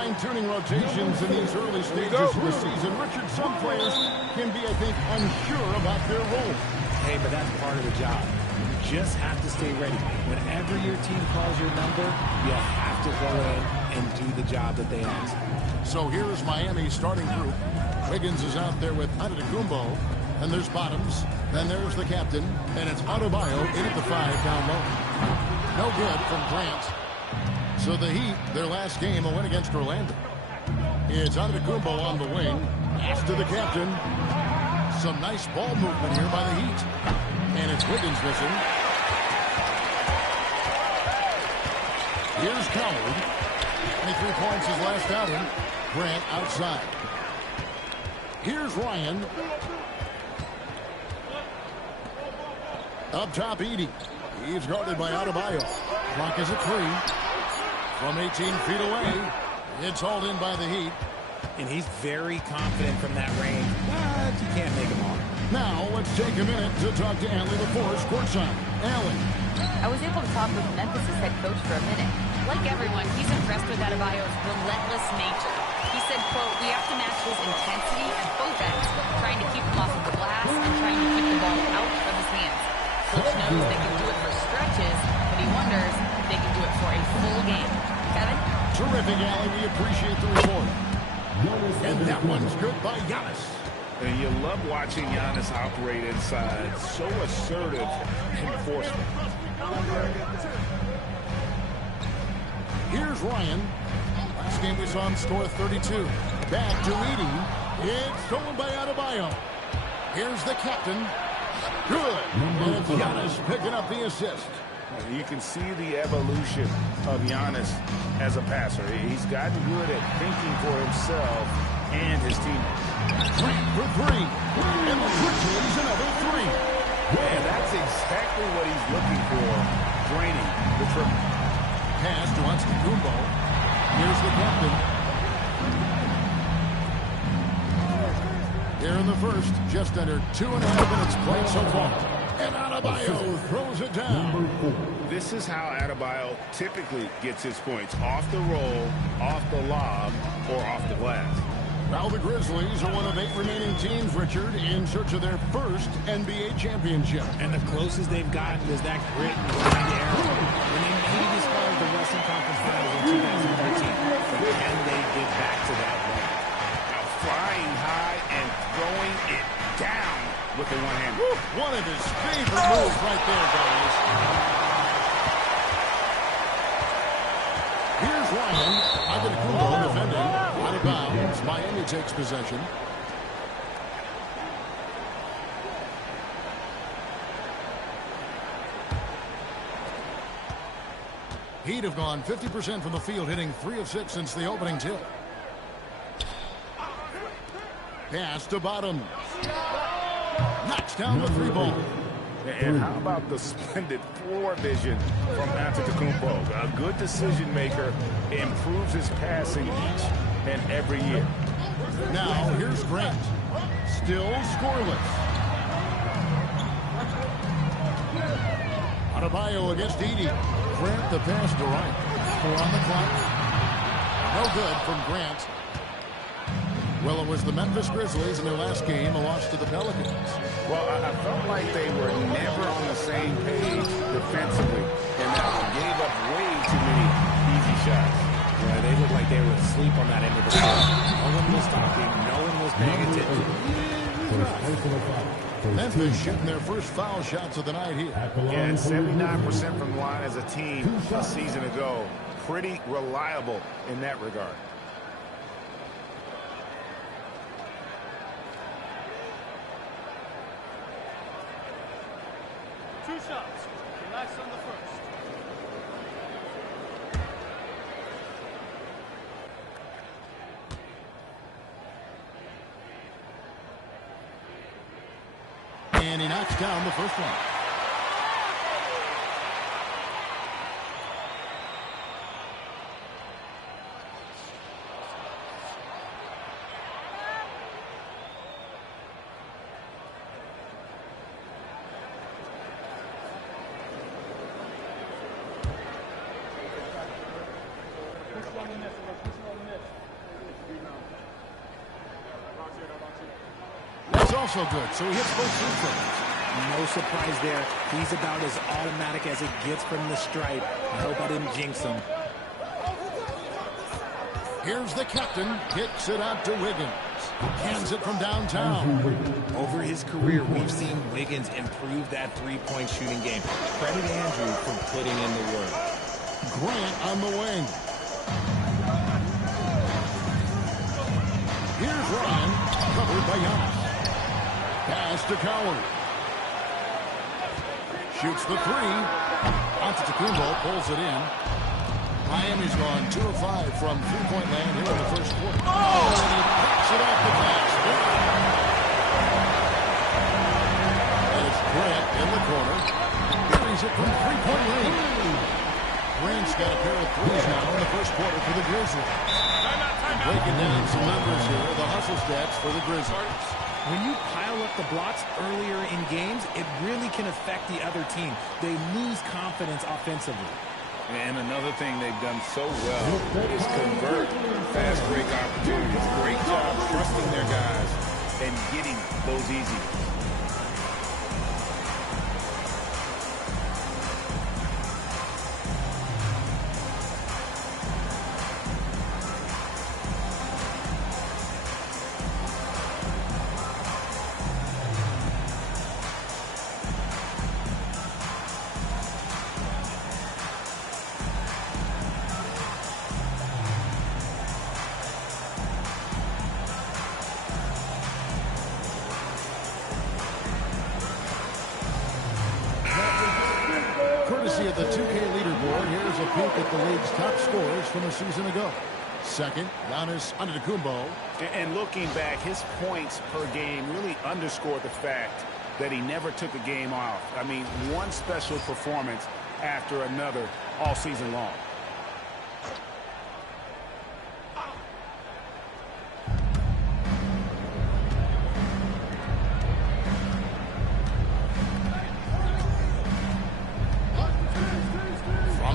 fine-tuning rotations in these early stages of the season. Richard, some players can be, I think, unsure about their role. Hey, but that's part of the job. You just have to stay ready. Whenever your team calls your number, you have to go in and do the job that they ask. So here's Miami's starting group. Wiggins is out there with Antetokounmpo. And there's Bottoms. Then there's the captain. And it's Adebayo in at the 5 down low. No good from Grant. So the Heat, their last game, a win against Orlando. It's Antetokounmpo on the wing. Pass to the captain. Some nice ball movement here by the Heat. And it's Wiggins missing. Here's Coward. 23 points his last outing. Grant outside. Here's Ryan. Up top, Edey. He's guarded by Adebayo. Clock is at 3. From 18 feet away, it's hauled in by the Heat. And he's very confident from that range, but you can't make him all. Now, let's take a minute to talk to Allie LaForce courtside. Allie. I was able to talk with Memphis' head coach for a minute. Like everyone, he's impressed with Adebayo's relentless nature. He said, quote, "We have to match his intensity at both ends, trying to keep him off of the glass and trying to keep the ball out of his hands. Coach knows they can do it for stretches, but he wonders if they can do it for a full game." Kevin? Terrific, Allie. We appreciate the report. And that one's good by Giannis. And you love watching Giannis operate inside. So assertive enforcement. Here's Ryan. Last game we saw him score 32. Back to Edey. It's stolen by Adebayo. Here's the captain. Good. And Giannis picking up the assist. You can see the evolution of Giannis as a passer. He's gotten good at thinking for himself and his teammates. Grant for 3. And the Grizzlies another 3. And that's exactly what he's looking for, draining the triple. Pass to Antetokounmpo. Here's the captain. Here in the first, just under 2.5 minutes played so far. And Adebayo throws it down. This is how Adebayo typically gets his points. Off the roll, off the lob, or off the glass. Now the Grizzlies are one of 8 remaining teams, Richard, in search of their first NBA championship. And the closest they've gotten is that grit and grind era when they made as far as the Western Conference Finals in 2013. Can they get back to that level? Now flying high and throwing it down with the one hand. One of his favorite moves right there, guys. Here's Ryan. Antetokounmpo defending. Out of bounds. Miami takes possession. Heat have gone 50% from the field, hitting 3 of 6 since the opening tip. Pass to Bottoms. Knocks down the 3 ball. And how about the splendid floor vision from Antetokounmpo? A good decision maker, improves his passing each and every year. Now here's Grant. Still scoreless. Adebayo against Edey. Grant the pass to right. 4 on the clock. No good from Grant. Well, it was the Memphis Grizzlies in their last game, a loss to the Pelicans. Well, I felt like they were never on the same page defensively, and that they gave up way too many easy shots. Yeah, they looked like they were asleep on that end of the court. No one was talking. No one was paying attention. Memphis shooting their first foul shots of the night here. Yeah, 79% from the line as a team a season ago. Pretty reliable in that regard. Two shots. Relax on the first. And he knocks down the first one. Push on the miss. Push on the miss. also good, so he hits both free throws. No surprise there. He's about as automatic as it gets from the stripe. I hope I didn't jinx him. Here's the captain. Kicks it out to Wiggins. Hands it from downtown. Over his career, we've seen Wiggins improve that three-point shooting game. Credit Andrew for putting in the work. Grant on the wing. Here's Ryan, covered by Giannis. Pass to Coward. Shoots the three. Antetokounmpo pulls it in. Miami's gone 2 of 5 from three-point land here in the first quarter. Oh, and he picks it off the glass. And it's Grant in the corner. Carries it from three-point range. Grant's got a pair of threes now in the first quarter for the Grizzlies. Breaking down some numbers here, the hustle stats for the Grizzlies. When you pile up the blocks earlier in games, it really can affect the other team. They lose confidence offensively. And another thing they've done so well is convert fast break opportunities. Great job trusting their guys and getting those easy ones. At the 2K leaderboard, here's a peek at the league's top scorers from a season ago. Second, Giannis Antetokounmpo. And looking back, his points per game really underscored the fact that he never took a game off. I mean, one special performance after another all season long.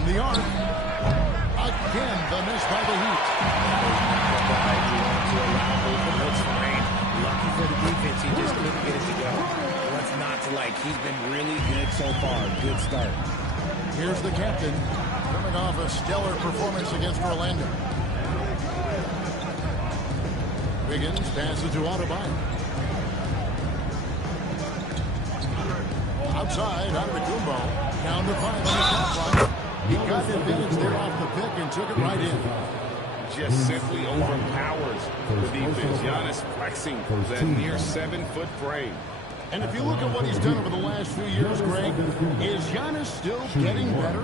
The arc. Again, the miss by the Heat. Lucky for the defense, he just couldn't get it to go. What's not to like? He's been really good so far. Good start. Here's the captain, coming off a stellar performance against Orlando. Wiggins passes to Adebayo. Outside, Antetokounmpo. Down to 5 on the shot clock. He got the advantage there off the pick and took it right in. Just simply overpowers the defense. Giannis flexing that near 7-foot frame. And if you look at what he's done over the last few years, Greg, is Giannis still getting better?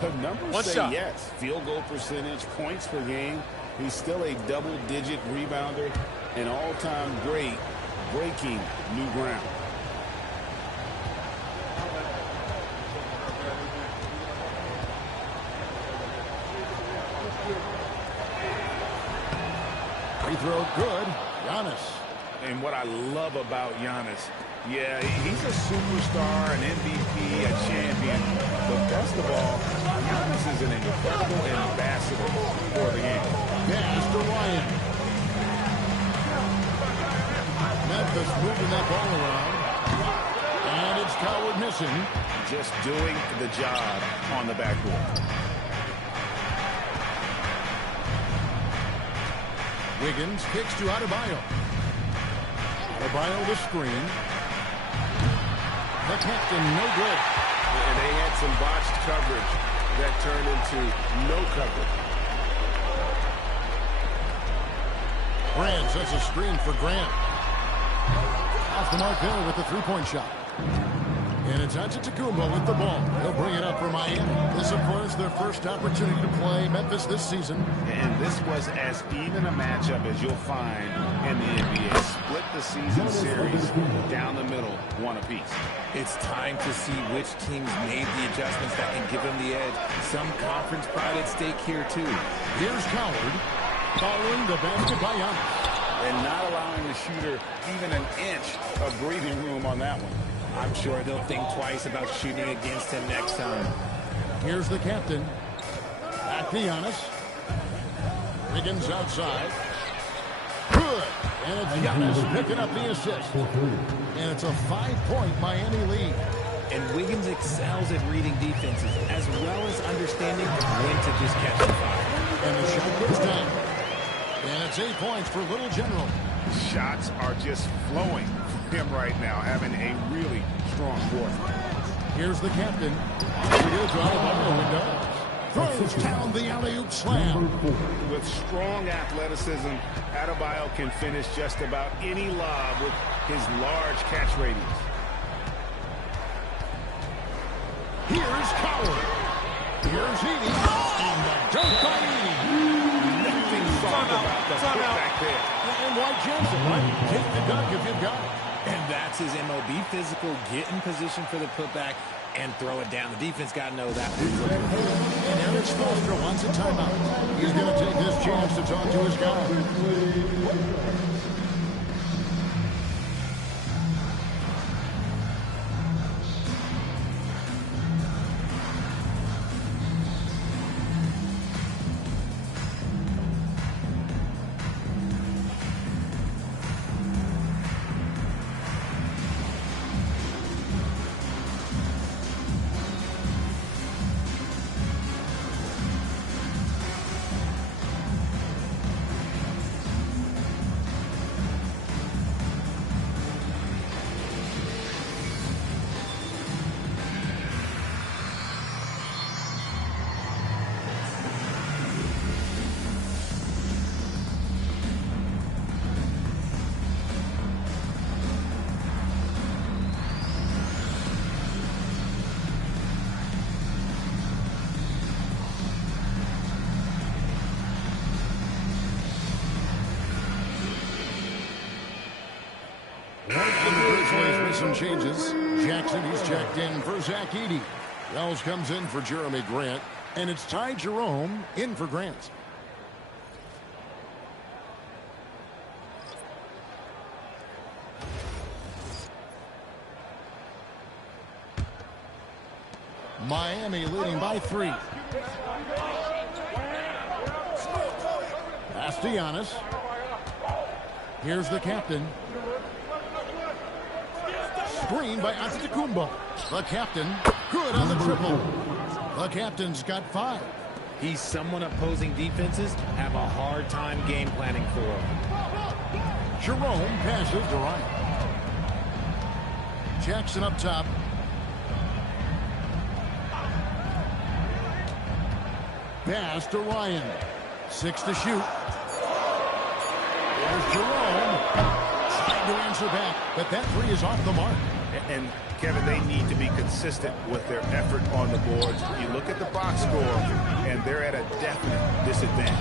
The numbers say yes. Field goal percentage, points per game. He's still a double-digit rebounder, an all-time great, breaking new ground. Free throw good. Giannis. And what I love about Giannis, yeah, he's a superstar, an MVP, a champion. But best of all, Giannis is an incredible ambassador for the game. Pass to Ryan. Memphis moving that ball around. And it's Coward missing. Just doing the job on the backboard. Wiggins kicks to Adebayo. Adebayo the screen. The captain, no good. And they had some botched coverage that turned into no coverage. Grant sets a screen for Grant. Off the mark there with the three-point shot. And it's Antetokounmpo with the ball. He'll bring it up for Miami. This, of course, their first opportunity to play Memphis this season. And this was as even a matchup as you'll find in the NBA. Split the season series down the middle, one apiece. It's time to see which teams made the adjustments that can give them the edge. Some conference pride at stake here, too. Here's Coward following the basket by Giannis. And not allowing the shooter even an inch of breathing room on that one. I'm sure they'll think twice about shooting against him next time. Here's the captain. Back to Giannis. Wiggins outside. Good. And it's Giannis picking up the assist. And it's a 5-point Miami lead. And Wiggins excels at reading defenses as well as understanding when to just catch the fire. And the shot goes down. And it's 8 points for Little General. Shots are just flowing from him right now, having a really strong quarter. Here's the captain. Here it is out of the window. Throws down the alley-oop slam. With strong athleticism, Adebayo can finish just about any lob with his large catch radius. Here's Coward. Here's Edey. And the dunk by Edey. Nothing soft about the putback there. And why chance it, right? Take the dunk if you've got it. And that's his MO. Be physical, get in position for the putback, and throw it down. The defense got to know that. And Eric Spoelstra wants a timeout. He's going to take this chance to talk to his guy. Some changes. Jackson, he's checked in for Zach Edey. Wells comes in for Jeremy Grant. And it's Ty Jerome in for Grant. Miami leading by 3. Pass to Giannis. Here's the captain. Screen by Antetokounmpo. The captain, good on the triple. The captain's got 5. He's someone opposing defenses have a hard time game planning for him. Jerome passes to Ryan. Jackson up top. Pass to Ryan. 6 to shoot. There's Jerome. Trying to answer back, but that 3 is off the mark. And, Kevin, they need to be consistent with their effort on the boards. You look at the box score, and they're at a definite disadvantage.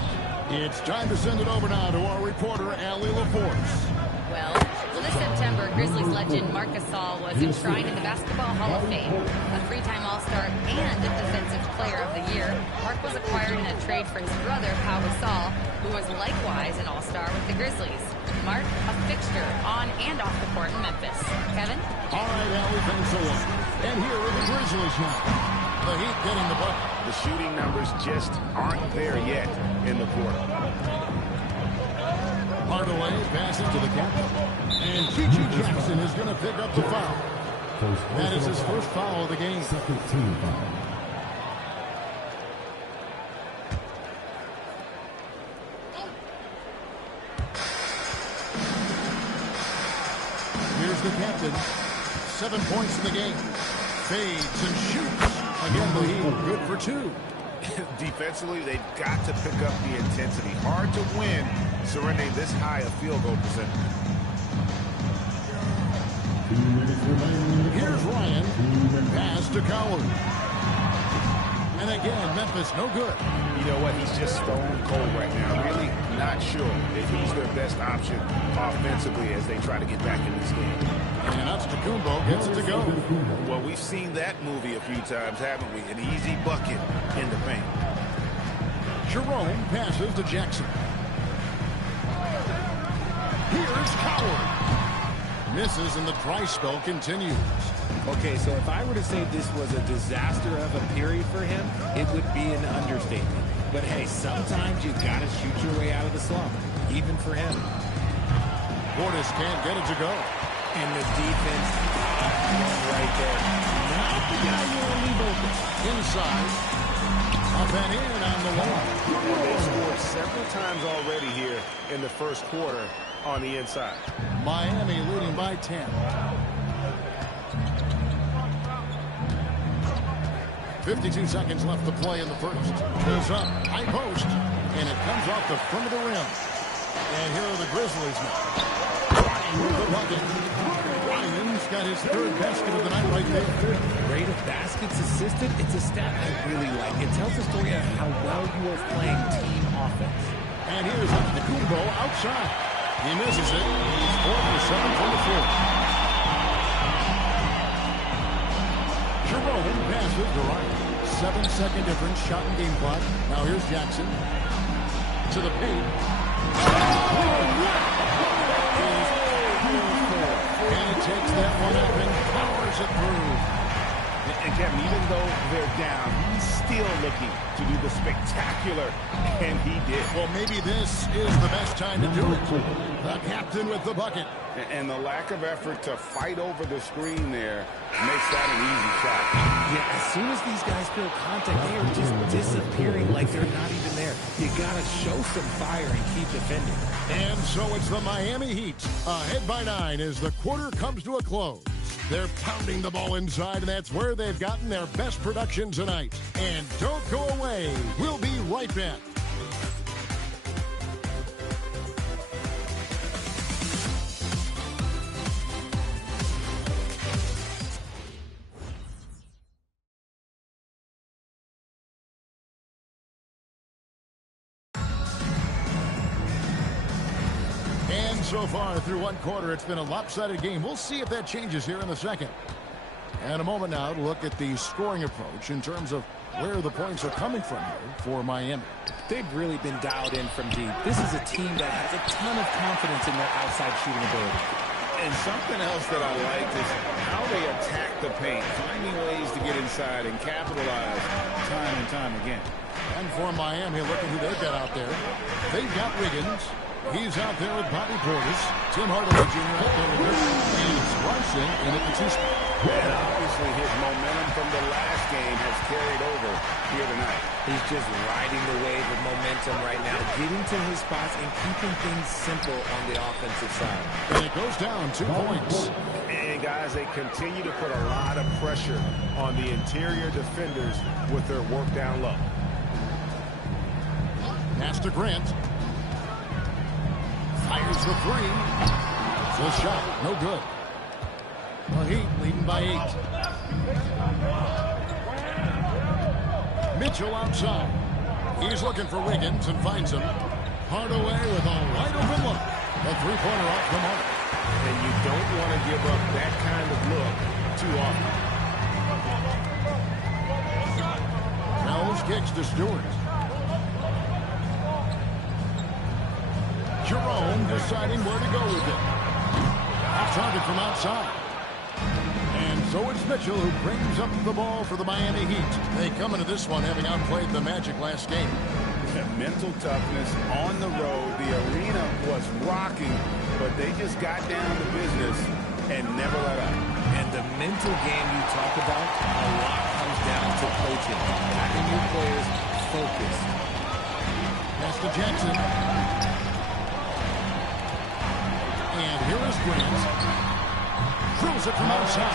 It's time to send it over now to our reporter, Allie LaForce. Well, this September, Grizzlies legend Marc Gasol was enshrined in the Basketball Hall of Fame. A 3-time All-Star and Defensive Player of the Year, Marc was acquired in a trade for his brother, Pau Gasol, who was likewise an All-Star with the Grizzlies. Marc, a fixture on and off the court in Memphis. Kevin? All right, Allie, thanks a lot. And here are the Grizzlies now. The Heat getting the bucket. The shooting numbers just aren't there yet in the quarter. Hardaway passes to the captain. And T.J. Jackson is going to pick up the foul. That is his first foul of the game. Second team foul. Here's the captain. 7 points in the game. Fades and shoots. Again, the Heat good for 2. Defensively, they've got to pick up the intensity. Hard to win surrendering this high a field goal percentage. Here's Ryan. Pass to Coward. And again, Memphis no good. You know what? He's just stone cold right now. Really not sure if he's their best option offensively as they try to get back in this game. And Antetokounmpo gets it to go. Well, we've seen that movie a few times, haven't we? An easy bucket in the paint. Jerome passes to Jackson. Here's Coward. Misses and the dry spell continues. Okay, so if I were to say this was a disaster of a period for him, it would be an understatement. But hey, sometimes you got to shoot your way out of the slump, even for him. Portis can't get it to go. And the defense right there. Not the guy you want to leave open. Inside. Up and in on the wall. And they scored several times already here in the first quarter on the inside. Miami leading by 10. 52 seconds left to play in the first. Goes up, high post, and it comes off the front of the rim. And here are the Grizzlies now. Ryan with the bucket. Ryan's got his third basket of the night right there. Rate of baskets assisted, it's a stat I really like. It tells the story of how well you are playing team offense. And here's Antetokounmpo outside. He misses it. He's 4 for 7 from the floor. Jerome passes to Ryan. 7-second difference, shot and game clock. Now here's Jackson. To the paint. And he takes that one up and powers it through. And Kevin, even though they're down, he's still looking to do the spectacular, and he did. Well, maybe this is the best time to do it. The captain with the bucket. And the lack of effort to fight over the screen there makes that an easy shot. Yeah, as soon as these guys feel contact, they are just disappearing like they're not even there. You got to show some fire and keep defending. And so it's the Miami Heat, ahead by 9 as the quarter comes to a close. They're pounding the ball inside, and that's where they've gotten their best production tonight. And don't go away. We'll be right back. So far through one quarter, it's been a lopsided game. We'll see if that changes here in the second. And a moment now to look at the scoring approach in terms of where the points are coming from here for Miami. They've really been dialed in from deep. This is a team that has a ton of confidence in their outside shooting ability. And something else that I liked is how they attack the paint, finding ways to get inside and capitalize time and time again. And for Miami, look at who they've got out there. They've got Wiggins. He's out there with Bobby Portis. Tim Hardaway Jr. out there with him. And Brunson in at the 2 spot. And obviously his momentum from the last game has carried over here tonight. He's just riding the wave of momentum right now, getting to his spots and keeping things simple on the offensive side. And it goes down 2 points. And guys, they continue to put a lot of pressure on the interior defenders with their work down low. Pass to Grant. Fires the 3. Full shot. No good. The Heat leading by 8. Mitchell outside. He's looking for Wiggins and finds him. Hardaway with a wide open look. A 3-pointer off the mark. And you don't want to give up that kind of look too often. Wells kicks to Stewart. Jerome deciding where to go with it. Off target from outside. And so it's Mitchell who brings up the ball for the Miami Heat. They come into this one having outplayed the Magic last game. Mental toughness on the road. The arena was rocking, but they just got down to business and never let up. And the mental game you talk about, a lot comes down to coaching. Having your players focused. Pass to Jackson. And here is Grant. Throws it from outside.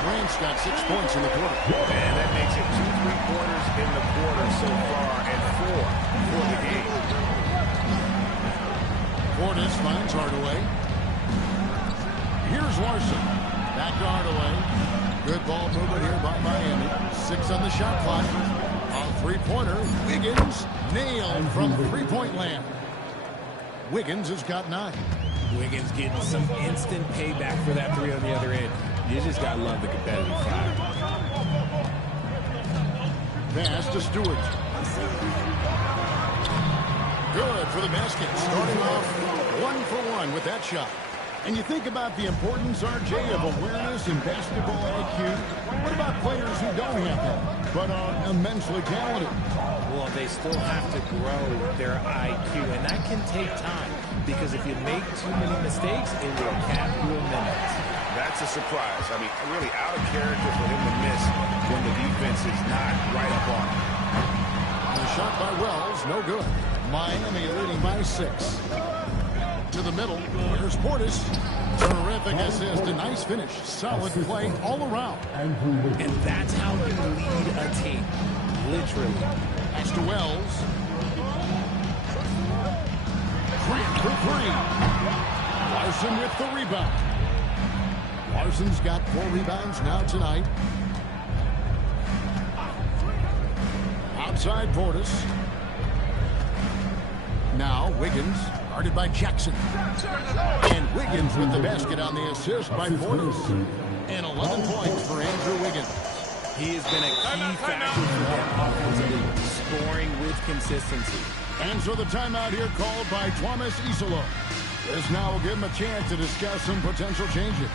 Grant's got 6 points in the quarter. And that makes it 2 3-pointers in the quarter so far and 4 for the game. Portis finds Hardaway. Here's Larson. Back to Hardaway. Good ball movement here by Miami. 6 on the shot clock. A 3-pointer. Wiggins nailed from 3-point land. Wiggins has got 9. Wiggins getting some instant payback for that 3 on the other end. You just got to love the competitive fire. Pass to Stewart. Good for the basket. Starting off 1 for 1 with that shot. And you think about the importance, RJ, of awareness and basketball IQ. What about players who don't have that, but are immensely talented? Well, they still have to grow their IQ, and that can take time because if you make too many mistakes, it will cap you a minute. That's a surprise. I mean, really out of character for him to miss when the defense is not right up on him. The shot by Wells, no good. Miami leading by 6. To the middle, here's Portis. Terrific assist, a nice finish. Solid play all around. And that's how you lead a team, literally. Pass to Wells. Grant for 3. Larson with the rebound. Larson's got 4 rebounds now tonight. Outside Portis. Now Wiggins, guarded by Jackson. And Wiggins with the basket on the assist by Portis. And 11 points for Andrew Wiggins. He has been a key factor for them offensively, scoring with consistency. And so the timeout here called by Thomas Isolo. This now will give him a chance to discuss some potential changes.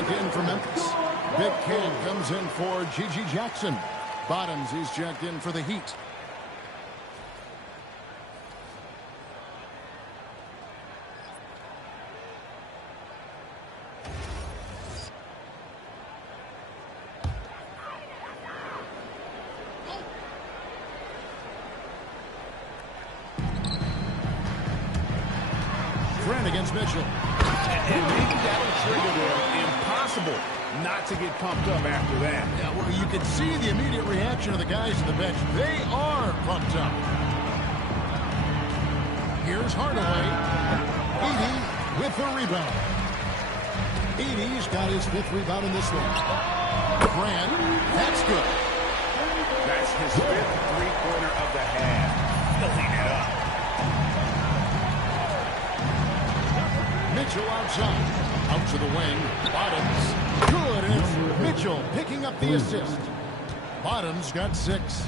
In for Memphis. Big Cam comes in for Gigi Jackson. Bottoms, he's checked in for the Heat. Grant against Mitchell. And maybe that'll trigger them. Impossible not to get pumped up after that. Yeah, well, you can see the immediate reaction of the guys on the bench. They are pumped up. Here's Hardaway. Edey with the rebound. Edey's got his 5th rebound in this one. Grant, that's good. That's his 5th three-pointer of the half. Filling it up. Mitchell outside. Out to the wing. Bottoms. Good. And it's Mitchell picking up the assist. Bottoms got 6.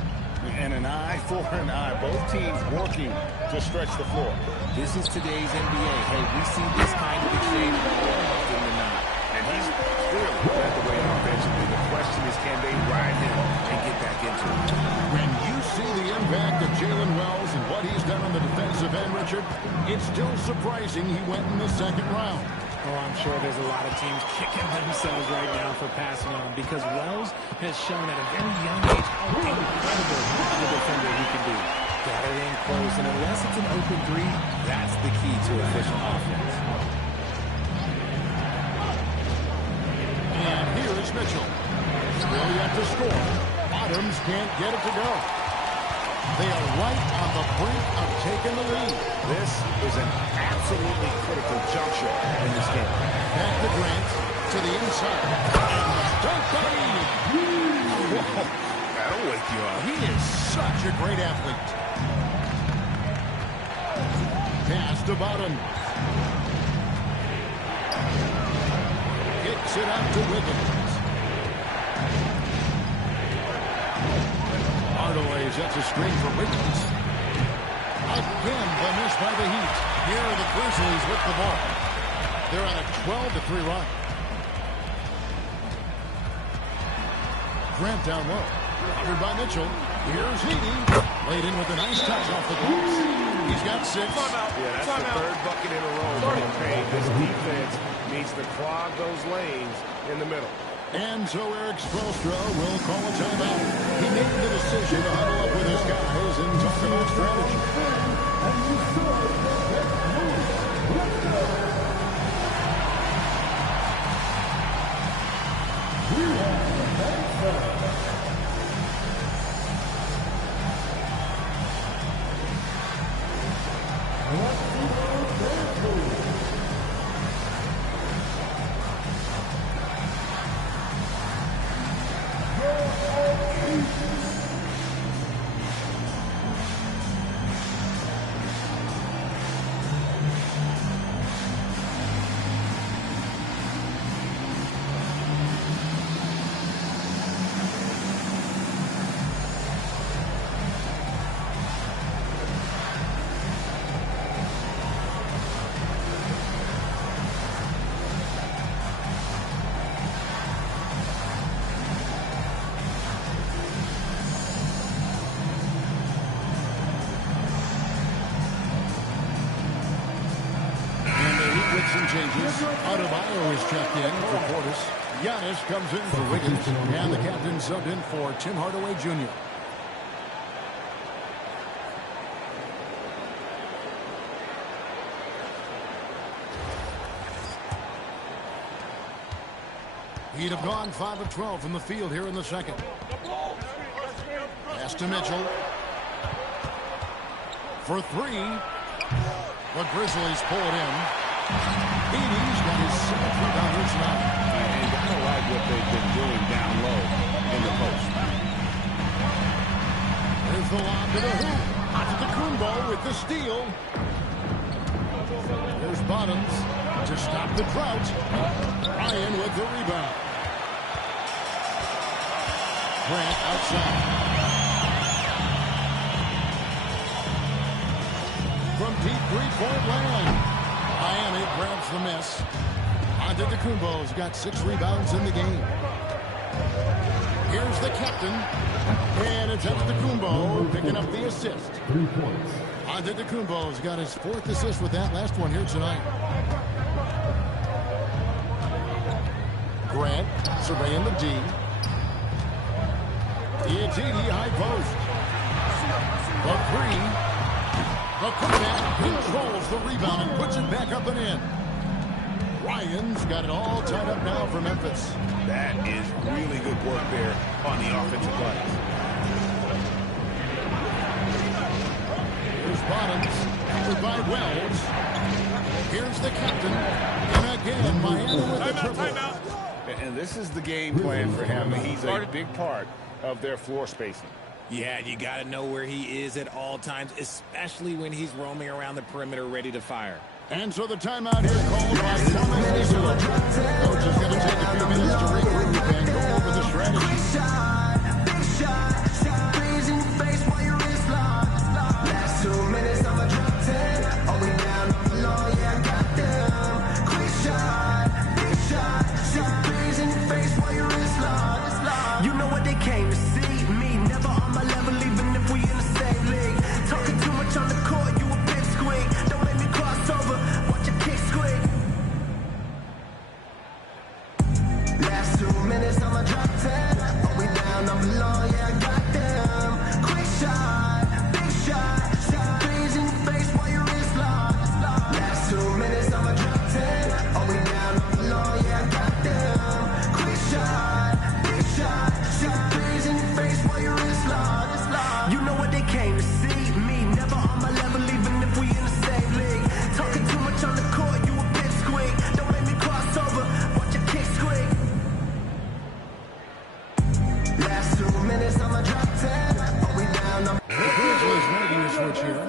And an eye for an eye. Both teams working to stretch the floor. This is today's NBA. Hey, we see this kind of exchange more often than not. And he's clearly led the way offensively. The question is, can they ride him and get back into it? When you see the impact of Jalen Wells and what he's done on the defensive end, Richard, it's still surprising he went in the 2nd round. Oh, I'm sure there's a lot of teams kicking themselves right now for passing on him because Wells has shown at a very young age how incredible of a defender he can be. Got it in close, and unless it's an open 3, that's the key to efficient offense. And here is Mitchell. Still yet to score. Bottoms can't get it to go. They are right on the brink of taking the lead. This is an absolutely critical juncture in this game. Back to Grant, to the inside. And the dunk by Edey. Whoa, that'll wake you up. He is such a great athlete. Pass to Bottom. Kicks it out to Wiggins. Hardaway sets a screen for Wiggins. Again, the miss by the Heat. Here are the Grizzlies with the ball. They're on a 12-3 run. Grant down low. Covered by Mitchell. Here's Heaney. Laid in with a nice touch off the glass. He's got 6. Yeah, that's the third bucket in a row. Okay, this defense needs to clog those lanes in the middle. And so Erik Spoelstra will call a timeout. He made the decision to huddle up with his guys and talk about strategy. Some changes. Adebayo is checked in for Portis. Giannis comes in for Wiggins. And the captain subbed in for Tim Hardaway Jr. He'd have gone 5 of 12 from the field here in the second. Pass to Mitchell. For 3. The Grizzlies pull it in. Heaney's got his 7th rebound here tonight. And I like what they've been doing down low in the post. There's the lob to the hoop. Antetokounmpo with the steal. There's Bottoms to stop the drought. Ryan with the rebound. Grant outside. From deep three-point land. Miami grabs the miss. Antetokounmpo's got 6 rebounds in the game. Here's the captain. And it's Antetokounmpo picking up the assist. 3 points. Antetokounmpo's got his 4th assist with that last one here tonight. Grant surveying the D. It's Edey, high post. The 3. The putback controls the rebound and puts it back up and in. Ryan's got it all tied up now for Memphis. That is really good work there on the offensive glass. Here's Bottoms, covered by Wells. Here's the captain. And again, Miami with the triple. And this is the game plan for him. He's a big part of their floor spacing. Yeah, you got to know where he is at all times, especially when he's roaming around the perimeter ready to fire. And so the timeout here called by Thomas Igor. Coach is going to take a few minutes to regroup and go over the strategy. You know what they came to see? Me, never on my level, even if we in the same league. Talking too much on the court, you a big squeak. Don't make me cross over, watch your kick squeak. Last 2 minutes, I'ma drop 10. Are we down, I'm below, yeah, I got them. Quick shot, big shot. Shot threes in your face while your wrist locked. Last 2 minutes, I'ma drop 10. Are we down, I'm below, yeah, I got them. Quick shot, big shot. Shot threes in your face while your wrist locked. You know what they came to see? Me, never on my level, even if we in the same league. Talking too much on the court, you a big squeak. Don't make me cross over, watch your kick squeak. Last 2 minutes, I'ma drop 10. Are we down? The Grizzlies making a switch here.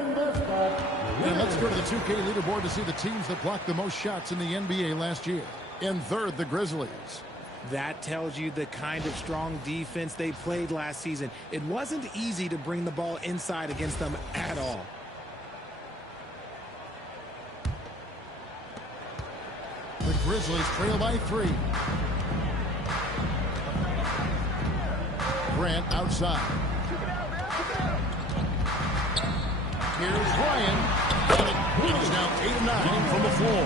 And let's go to the 2K leaderboard to see the teams that blocked the most shots in the NBA last year. In third, the Grizzlies. That tells you the kind of strong defense they played last season. It wasn't easy to bring the ball inside against them at all. The Grizzlies trail by 3. Grant outside. Here's Ryan. Got it. It is now 8 of 9 from the floor.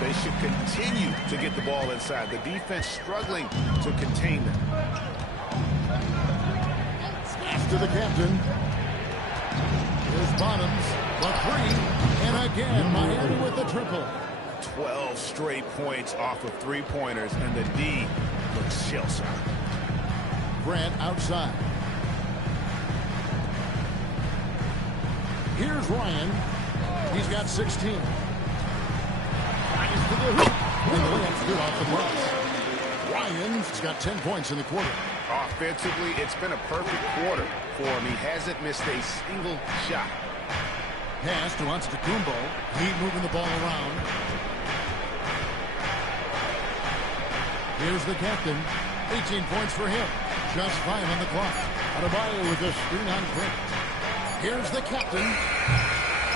They should continue to get the ball inside. The defense struggling to contain them. Pass to the captain. Here's Bottoms. The three. And again, Miami with the triple. 12 straight points off of three-pointers, and the D looks shell-shocked. Grant outside. Here's Ryan. He's got 16. Ryan's to the hoop. And the layup's good off the glass. Ryan's got 10 points in the quarter. Offensively, it's been a perfect quarter for him. He hasn't missed a single shot. Pass to Antetokounmpo. Heat moving the ball around. Here's the captain. 18 points for him. Just 5 on the clock. Adebayo with the screen on Grant. Here's the captain.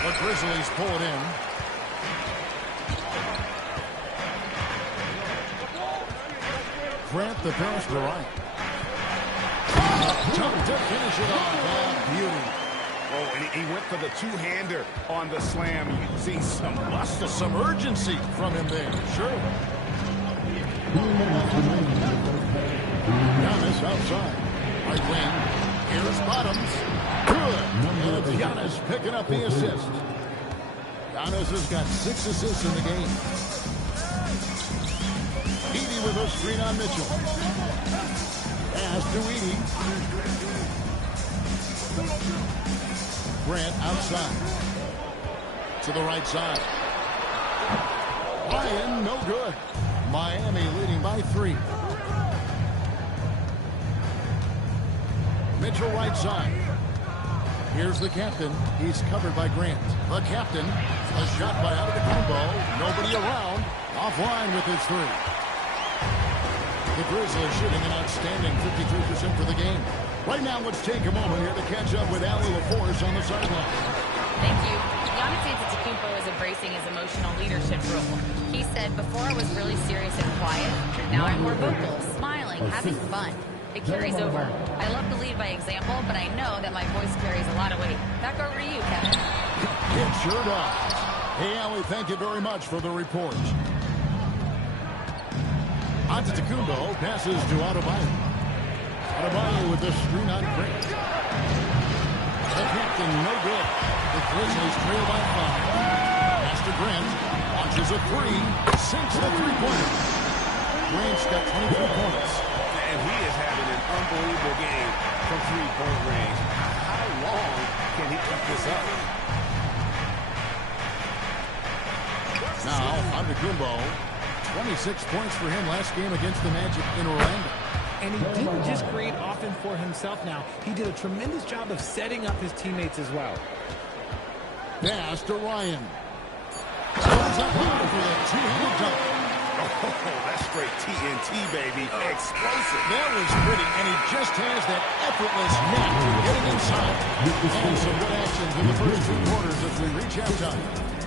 The Grizzlies pull it in. Grant the pass to Ryan. Tough to finish it off. Beauty. Oh, and he went for the two-hander on the slam. You can see some muscle. Some urgency from him there. Sure. Giannis outside. Right wing. Here's Bottoms. Good. And it's Giannis picking up the assist. Giannis has got 6 assists in the game. Edey with a screen on Mitchell. Pass to Edey. Grant outside. To the right side. Ryan, no good. Miami leading by 3. Mitchell right side. Here's the captain. He's covered by Grant. The captain. A shot by Antetokounmpo. Nobody around. Offline with his 3. The Grizzlies shooting an outstanding 53% for the game. Right now, let's take a moment here to catch up with Allie LaForce on the sideline. Thank you. Giannis Antetokounmpo is embracing his emotional leadership role. He said, before I was really serious and quiet. Now I'm more vocal, smiling, having fun. It carries over. I love to lead by example, but I know that my voice carries a lot of weight. Back over to you, Kevin. It sure does. Hey, Allie, thank you very much for the report. Antetokounmpo passes to Adebayo. Adebayo with the screen on Grant. The captain, no good. The Grizzlies trail by 5. Pass to Grant. Launches a 3. Sinks the three-pointer. Grant's got 23 points. And he is having an unbelievable game from three-point range. How long can he keep this up? Now, Antetokounmpo. 26 points for him last game against the Magic in Orlando. And he didn't just create offense for himself now. He did a tremendous job of setting up his teammates as well. Pass to Ryan. Comes up high for the two-handed dunk. Oh, that's straight TNT, baby. Explosive. That was pretty, and he just has that effortless knack to getting inside. And some good actions in the first 2 quarters as we reach halftime.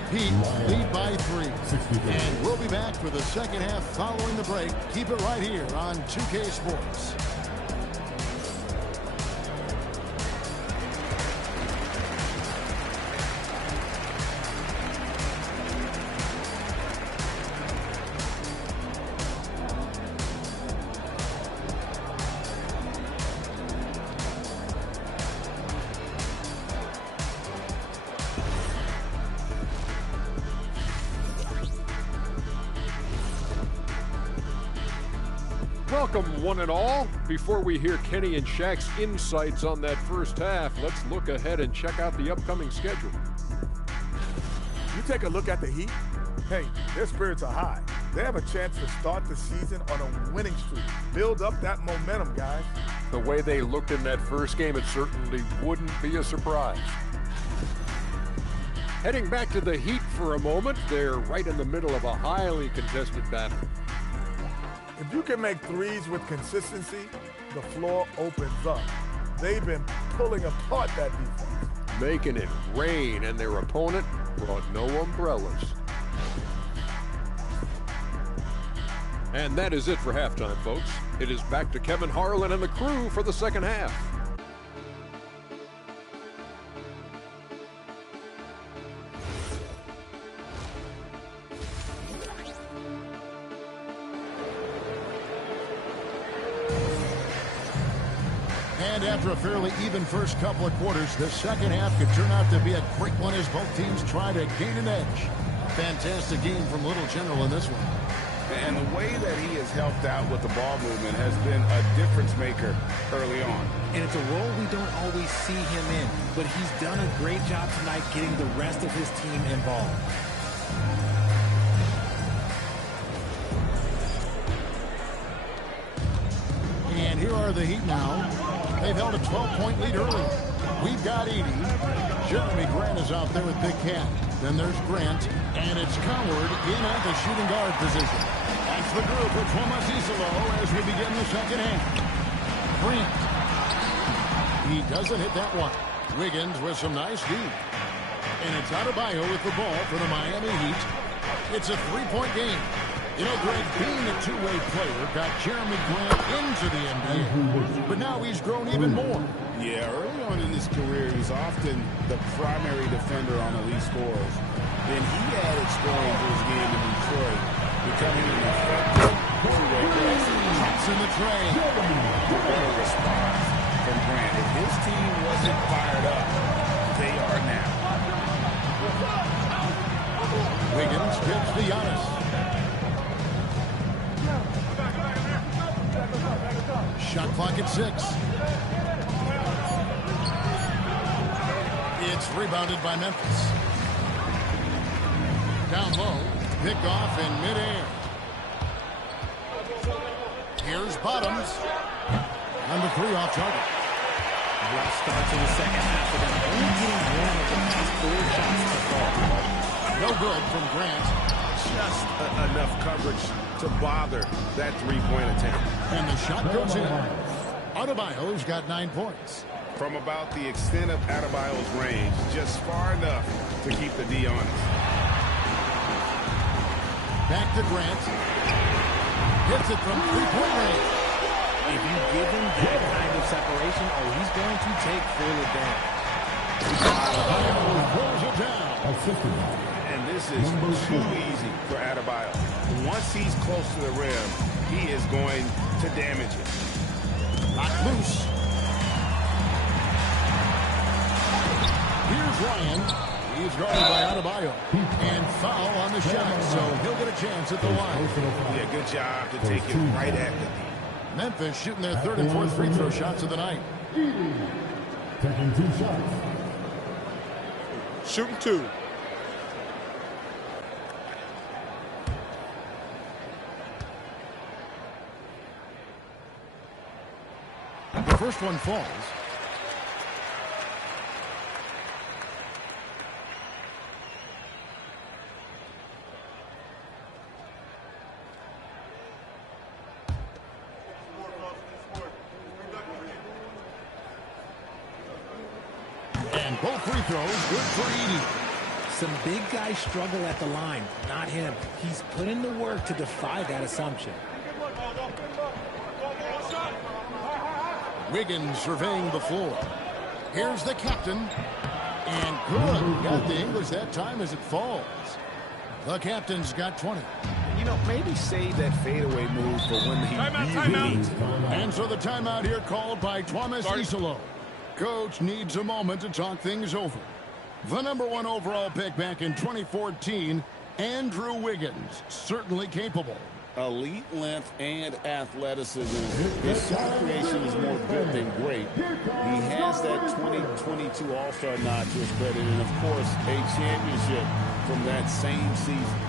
Heat lead by 3. And we'll be back for the second half following the break. Keep it right here on 2K Sports. Welcome, one and all. Before we hear Kenny and Shaq's insights on that first half, let's look ahead and check out the upcoming schedule. You take a look at the Heat, hey, their spirits are high. They have a chance to start the season on a winning streak. Build up that momentum, guys. The way they looked in that first game, it certainly wouldn't be a surprise. Heading back to the Heat for a moment, they're right in the middle of a highly contested battle. If you can make threes with consistency, the floor opens up. They've been pulling apart that defense. Making it rain, and their opponent brought no umbrellas. And that is it for halftime, folks. It is back to Kevin Harlan and the crew for the second half. And after a fairly even first couple of quarters, the second half could turn out to be a great one as both teams try to gain an edge. Fantastic game from Little General in this one. And the way that he has helped out with the ball movement has been a difference maker early on. And it's a role we don't always see him in, but he's done a great job tonight getting the rest of his team involved. And here are the Heat now. They've held a 12-point lead early. We've got 80. Jeremy Grant is out there with Big Cat. Then there's Grant, and it's Coward in at the shooting guard position. That's the group with Thomas Isolo as we begin the second half. Grant. He doesn't hit that one. Wiggins with some nice D. And it's Adebayo with the ball for the Miami Heat. It's a three-point game. You know, Greg, being a two-way player got Jeremy Grant into the NBA, but now he's grown even more. Yeah, early on in his career, he was often the primary defender on elite scorers. Then he added scoring to his game in Detroit, becoming an effective two-way player. Chops in the tray. Better response from Grant. If his team wasn't fired up, they are now. Wiggins gives to Giannis. Shot clock at 6. It's rebounded by Memphis. Down low, picked off in midair. Here's Bottoms. Number 3 off target. Rough start to the second half for them, only getting one of the past 4 shots to fall. No good from Grant. Just enough coverage to bother that three-point attempt. And the shot goes in. Adebayo's got 9 points. From about the extent of Adebayo's range, just far enough to keep the D honest. Back to Grant. Hits it from three-point range. If you give him that kind of separation, he's going to take full advantage. Adebayo pulls it down. And this is too easy for Adebayo. Once he's close to the rim, he is going to damage it. Knocked loose. Here's Ryan. He's guarded by Adebayo. And foul on the shot, so he'll get a chance at the line. Yeah, good job to take it right at the D. Memphis shooting their 3rd and 4th free throw shots of the night. Taking 2 shots. Shooting 2. The first one falls. And both free throws good for Edey. Some big guys struggle at the line, not him. He's put in the work to defy that assumption. Wiggins surveying the floor. Here's the captain. And good. Got the English that time as it falls. The captain's got 20. You know, maybe save that fadeaway move for when he really needs it. And so the timeout here called by Thomas Isolo. Coach needs a moment to talk things over. The number 1 overall pick back in 2014, Andrew Wiggins, certainly capable. Elite length and athleticism. His shot creation is more good than great. He has that 2022 All-Star nod to his credit, and of course, a championship from that same season.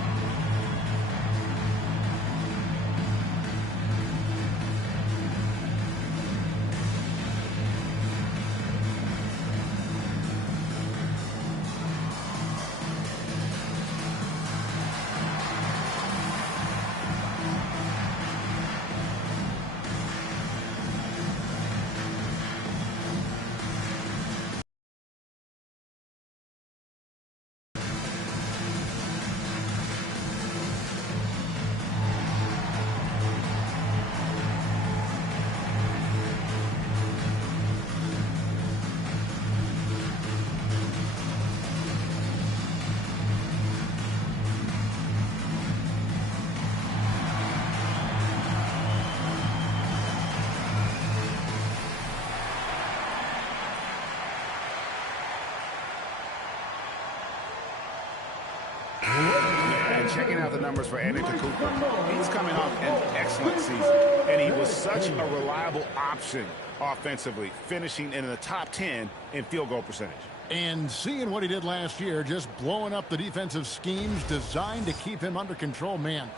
checking out the numbers for Antetokounmpo. He's coming off an excellent season, and he was such a reliable option offensively, finishing in the top 10 in field goal percentage. And seeing what he did last year, just blowing up the defensive schemes designed to keep him under control, man.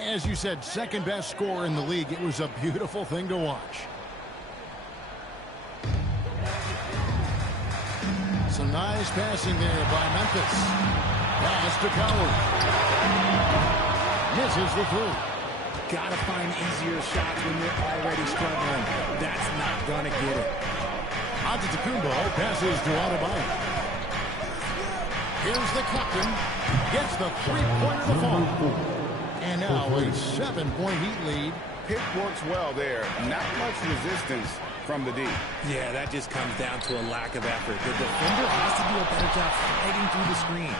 As you said, second best scorer in the league. It was a beautiful thing to watch. Some nice passing there by Memphis. Pass to Coward. Misses the three. Gotta find easier shots when you're already struggling. That's not gonna get it. Antetokounmpo passes to Adebayo. Here's the captain. Gets the three-pointer to fall. And now a 7-point Heat lead. Pick works well there. Not much resistance from the D. Yeah, that just comes down to a lack of effort. The defender has to do a better job fighting through the screen.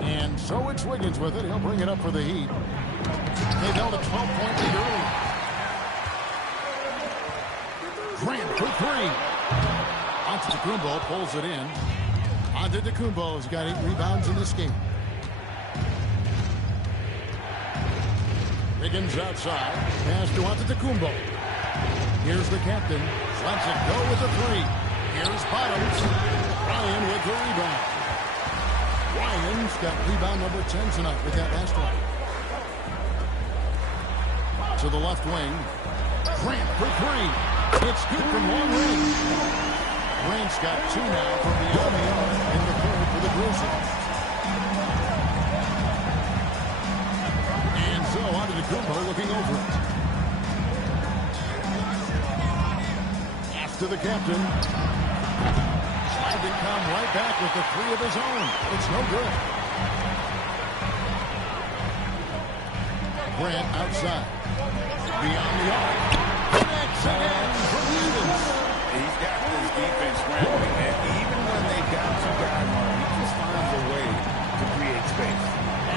And so it's Wiggins with it. He'll bring it up for the Heat. They've held a 12-point lead early. Grant for three. Antetokounmpo pulls it in. Antetokounmpo's got 8 rebounds in this game. Wiggins outside. Pass to Antetokounmpo. Here's the captain. Lets it go with the three. Here's Bottoms. Ryan with the rebound. Ryan's got rebound number 10 tonight with that last one. To the left wing. Grant for three. It's good from long range. Grant's got 2 now from beyond the arc in the third for the Grizzlies. And so Antetokounmpo looking over it. After the captain. Tried to come right back with the 3 of his own. It's no good. Grant outside. Beyond the arc. Connects again for Wiggins. He's got this defense scrambling, and even when they've got 2 guys on him, he just finds a way to create space.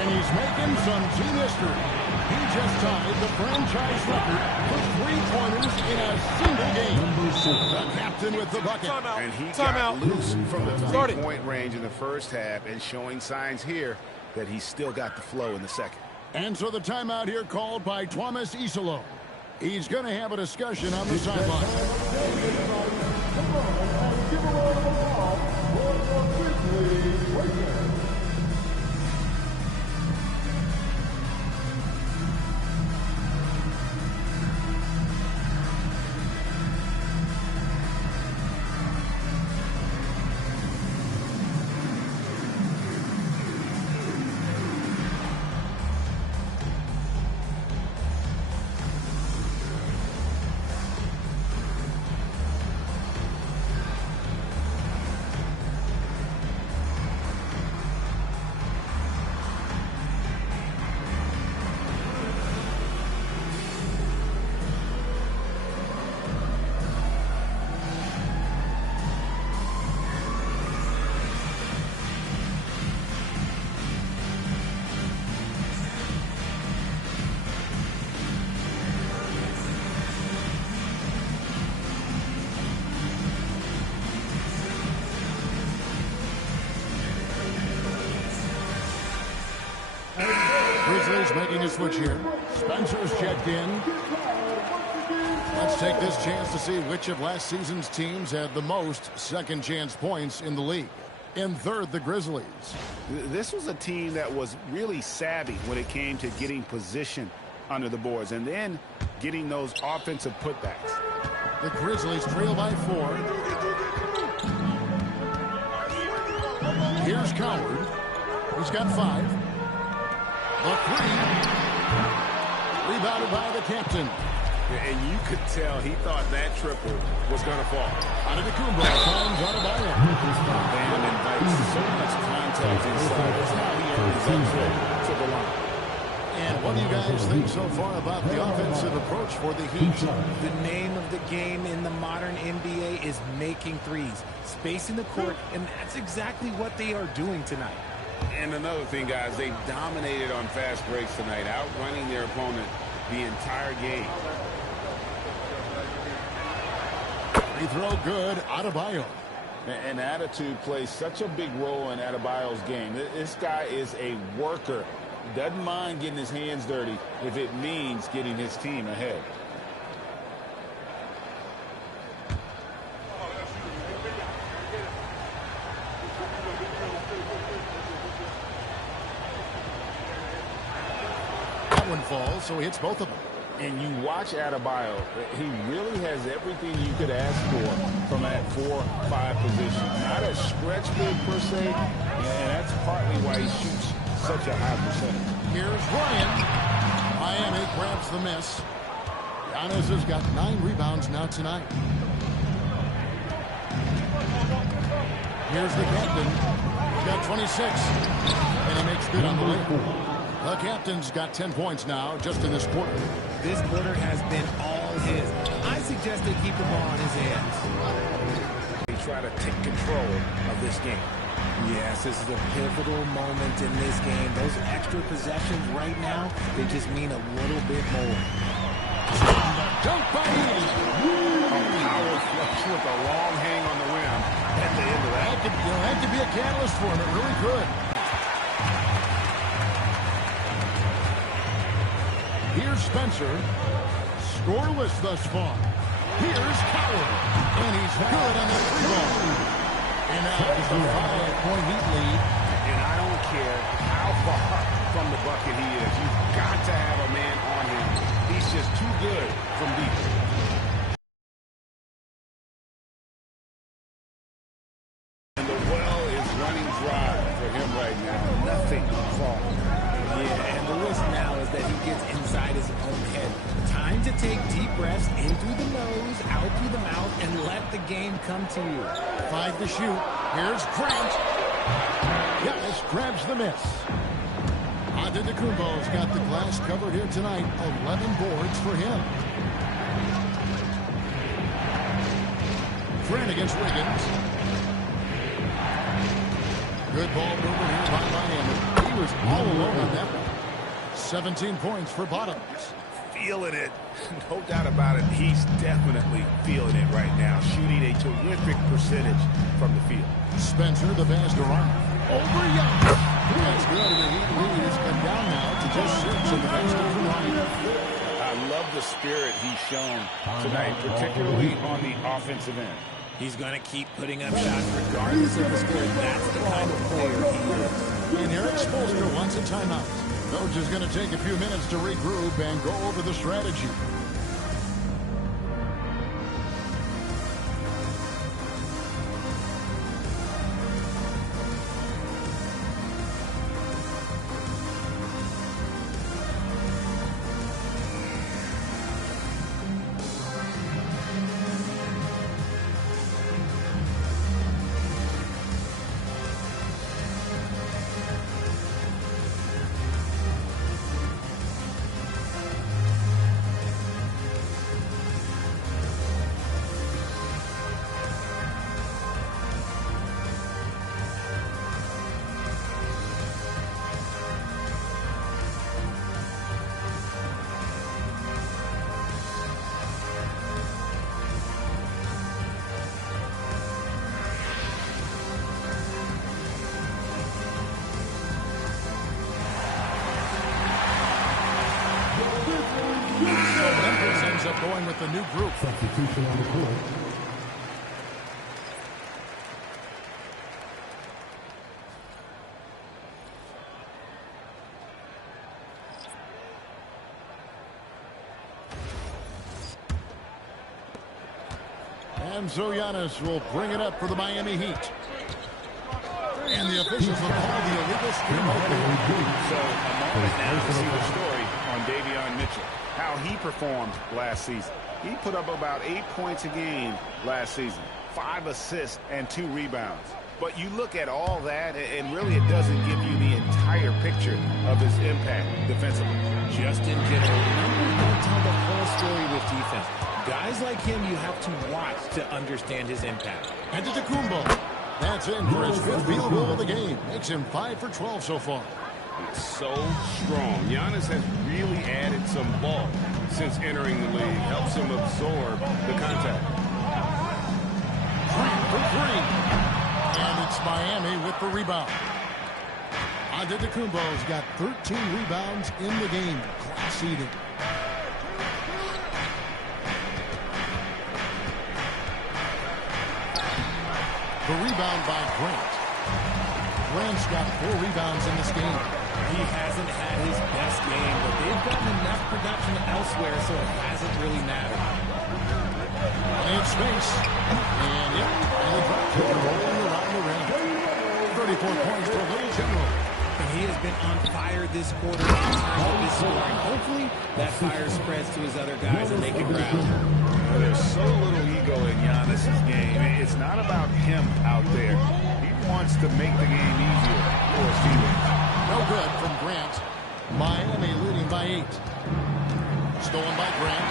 And he's making some team history. He just tied the franchise record for 3-pointers in a single game. The captain with the bucket. And he got loose from the 3-point range in the first half and showing signs here that he's still got the flow in the second. And so the timeout here called by Thomas Isolo. He's going to have a discussion on the sideline. Grizzlies making a switch here. Spencer's checked in. Let's take this chance to see which of last season's teams had the most second chance points in the league. In third, the Grizzlies. This was a team that was really savvy when it came to getting position under the boards and then getting those offensive putbacks. The Grizzlies trail by 4. Here's Coward. He's got 5. The 3. Rebounded by the captain. And you could tell he thought that triple was going to fall. Antetokounmpo finds Adebayo. Bam invites so much contact inside. That's how he earned his exit to the line. And what do you guys think so far about the offensive approach for the Heat? The name of the game in the modern NBA is making threes, spacing the court, and that's exactly what they are doing tonight. And another thing, guys, they dominated on fast breaks tonight, outrunning their opponent the entire game. Free throw good. Adebayo. And attitude plays such a big role in Adebayo's game. This guy is a worker. Doesn't mind getting his hands dirty if it means getting his team ahead. That one falls, so he hits both of them. And you watch Adebayo, he really has everything you could ask for from that 4-5 position. Not a stretch big per se, and that's partly why he shoots such a high percentage. Here's Ryan. Miami grabs the miss. Giannis has got 9 rebounds now tonight. Here's the captain. He's got 26. And he makes good on the layup. The captain's got 10 points now just in this quarter. This quarter has been all his. I suggest they keep the ball in his hands. They try to take control of this game. Yes, this is a pivotal moment in this game. Those extra possessions right now, they just mean a little bit more. Dunk by Edey. A power flush with a long hang on the rim at the end of that. That could be a catalyst for him. It really could. Here's Spencer. Scoreless thus far. Here's Coward. And he's good on that free ball. And now just a 5-point Heat lead. And I don't care how far from the bucket he is. You've got to have a man on him. He's just too good from deep. And the well is running dry for him right now. Nothing falling. Yeah, and the risk now is that he gets inside his own head. Time to take deep breaths in through the nose, out through the mouth, and let the game come to you. 5 to shoot. Here's Grant. Giannis grabs the miss. Antetokounmpo's got the glass covered here tonight. 11 boards for him. Grant against Wiggins. Good ball movement here by Miami. He was all alone on that one. 17 points for Bottoms. Feeling it. No doubt about it. He's definitely feeling it right now. Shooting a terrific percentage from the field. Spencer, the pass to Ryan. Over Giannis. That's good. And the Heat lead has come down now to just 6 in the basket for Ryan. I love the spirit he's shown tonight, particularly on the offensive end. He's going to keep putting up shots regardless of the score. That's the kind of player he is. And Eric Spoelstra wants a timeout. Coach is going to take a few minutes to regroup and go over the strategy. Going with the new group. Substitution on the court. And so Giannis will bring it up for the Miami Heat. And the officials will call the illegal screen. So a moment now to see the story on Davion Mitchell. How he performed last season. He put up about 8 points a game last season. 5 assists and 2 rebounds. But you look at all that, and really it doesn't give you the entire picture of his impact defensively. Just in general, numbers don't tell the whole story with defense. Guys like him you have to watch to understand his impact. Antetokounmpo. That's in for his 5th field goal of the game. Makes him 5 for 12 so far. It's so strong. Giannis has really added some bulk since entering the league. Helps him absorb the contact. Grant for 3. It's Miami with the rebound. Antetokounmpo's got 13 rebounds in the game. Class eating. The rebound by Grant. Grant's got 4 rebounds in this game. He hasn't had his best game, but they've gotten enough production elsewhere, so it hasn't really mattered. In space. And the drop kick rolling around the rim. 34 points for Little General. And he has been on fire this quarter in terms of his scoring. Hopefully, that fire spreads to his other guys and they can grab him. There's so little ego in Giannis's game. It's not about him out there. He wants to make the game easier for his teammates. No good from Grant. Miami leading by 8. Stolen by Grant.